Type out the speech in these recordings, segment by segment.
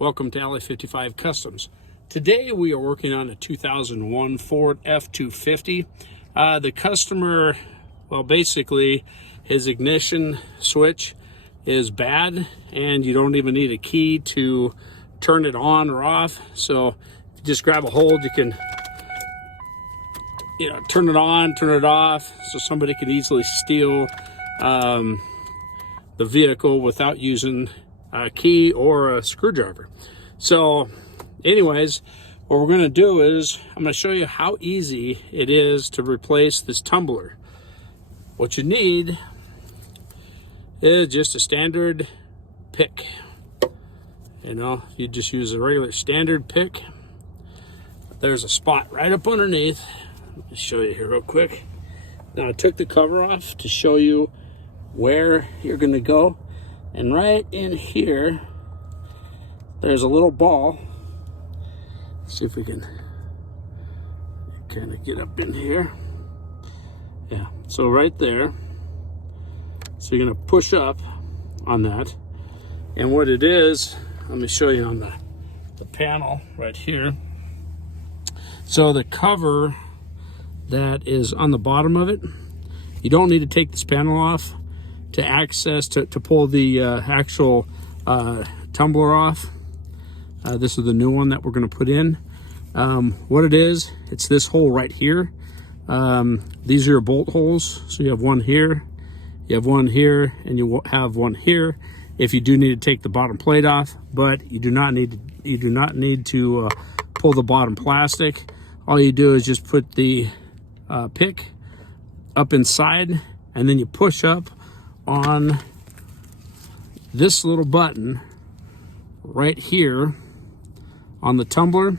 Welcome to Alley 55 Customs. Today we are working on a 2001 Ford F250. The customer, well, basically his ignition switch is bad and you don't even need a key to turn it on or off. So if you just grab a hold, you can turn it on, turn it off, so somebody can easily steal the vehicle without using a key or a screwdriver. So anyways, what we're going to do is I'm going to show you how easy it is to replace this tumbler. What you need is just a standard pick. You just use a regular standard pick. There's a spot right up underneath. Let me show you here real quick. Now I took the cover off to show you where you're going to go. And right in here, there's a little ball. Let's see if we can kind of get up in here. Yeah, so right there. So you're going to push up on that. And what it is, let me show you on the panel right here. So the cover that is on the bottom of it, you don't need to take this panel off to pull the actual tumbler off. This is the new one that we're going to put in. What it is, it's this hole right here. These are your bolt holes. So you have one here, you have one here, and you have one here if you do need to take the bottom plate off, but you do not need to pull the bottom plastic. All you do is just put the pick up inside, and then you push up on this little button right here on the tumbler,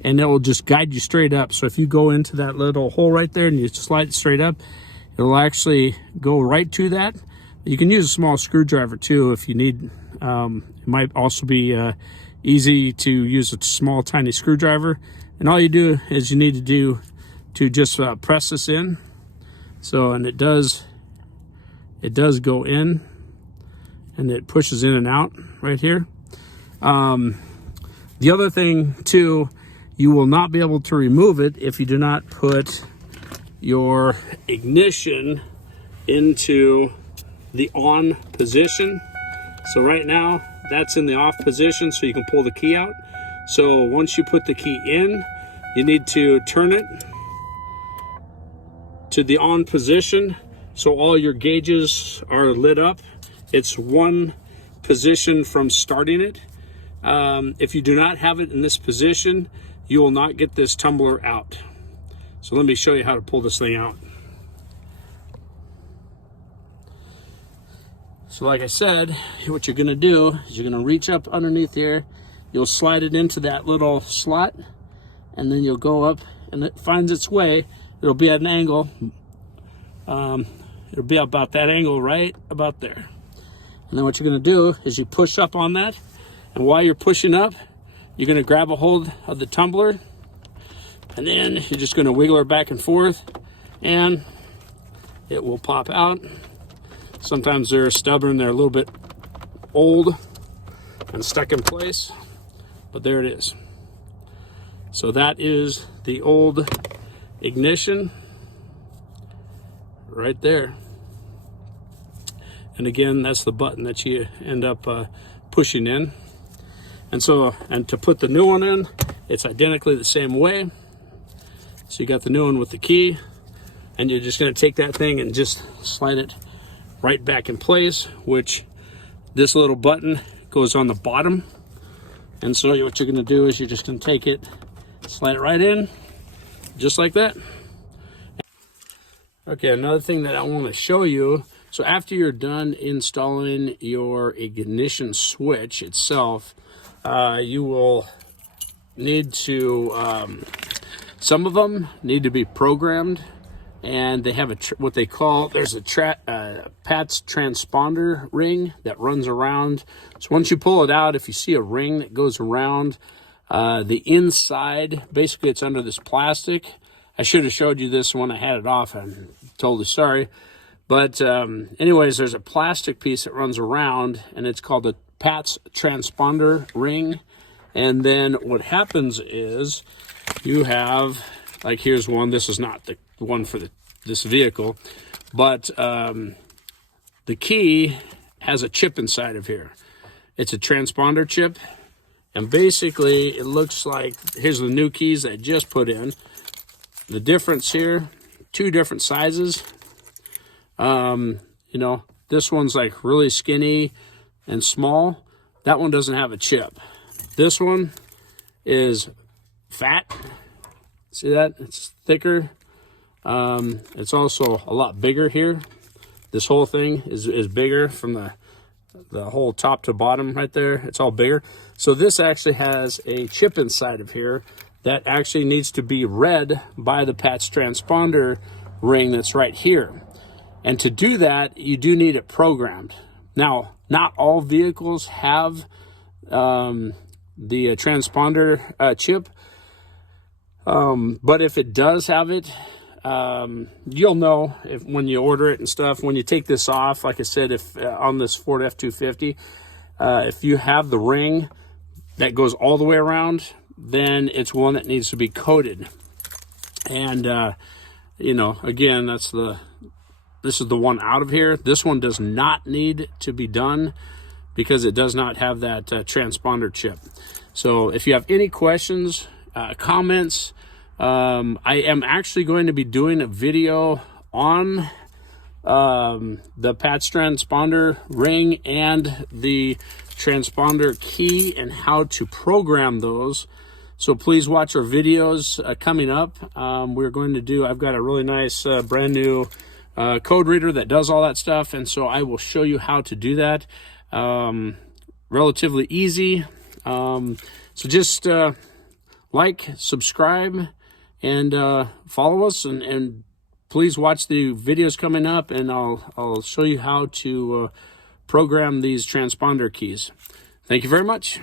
and it will just guide you straight up. So if you go into that little hole right there and you slide it straight up, it will actually go right to that. You can use a small screwdriver too if you need. It might also be easy to use a small tiny screwdriver, and all you do is you need to just press this in. So, and it does go in, and it pushes in and out right here. The other thing too, you will not be able to remove it if you do not put your ignition into the on position. So right now that's in the off position, so you can pull the key out. So once you put the key in, you need to turn it to the on position, so all your gauges are lit up. It's one position from starting it. If you do not have it in this position, you will not get this tumbler out. So let me show you how to pull this thing out. So like I said, what you're gonna do is you're gonna reach up underneath here, you'll slide it into that little slot, and then you'll go up, and it finds its way. It'll be at an angle. It'll be about that angle right about there. And then what you're going to do is you push up on that. And while you're pushing up, you're going to grab a hold of the tumbler. And then you're just going to wiggle her back and forth. And it will pop out. Sometimes they're stubborn. They're a little bit old and stuck in place. But there it is. So that is the old ignition right there. And again, that's the button that you end up pushing in. And to put the new one in, it's identically the same way. So you got the new one with the key, and you're just going to take that thing and just slide it right back in place, which this little button goes on the bottom. And so what you're going to do is you're just going to take it, slide it right in, just like that. Okay, another thing that I want to show you. So after you're done installing your ignition switch itself, you will need to, some of them need to be programmed, and they have what they call, there's a Pat's transponder ring that runs around. So once you pull it out, if you see a ring that goes around the inside, basically it's under this plastic. I should have showed you this when I had it off. I'm totally sorry. But anyways, there's a plastic piece that runs around, and it's called the Pat's transponder ring. And then what happens is you have, like here's one, this is not the one for this vehicle, but the key has a chip inside of here. It's a transponder chip, and basically it looks like, here's the new keys that I just put in. The difference here, two different sizes. You know, this one's like really skinny and small. That one doesn't have a chip. This one is fat. See that? It's thicker. It's also a lot bigger here. This whole thing is bigger from the whole top to bottom right there. It's all bigger. So this actually has a chip inside of here that actually needs to be read by the patch transponder ring that's right here. And to do that, you do need it programmed. Now, not all vehicles have the transponder chip, but if it does have it, you'll know when you order it and stuff. When you take this off, like I said, if on this Ford F250, if you have the ring that goes all the way around, then it's one that needs to be coated. And you know, again, this is the one out of here. This one does not need to be done because it does not have that transponder chip. So if you have any questions, comments, I am actually going to be doing a video on the patch transponder ring and the transponder key and how to program those. So please watch our videos coming up. We're going to do, I've got a really nice brand new code reader that does all that stuff, and so I will show you how to do that. Relatively easy. So just like, subscribe, and follow us, and please watch the videos coming up, and I'll show you how to program these transponder keys. Thank you very much.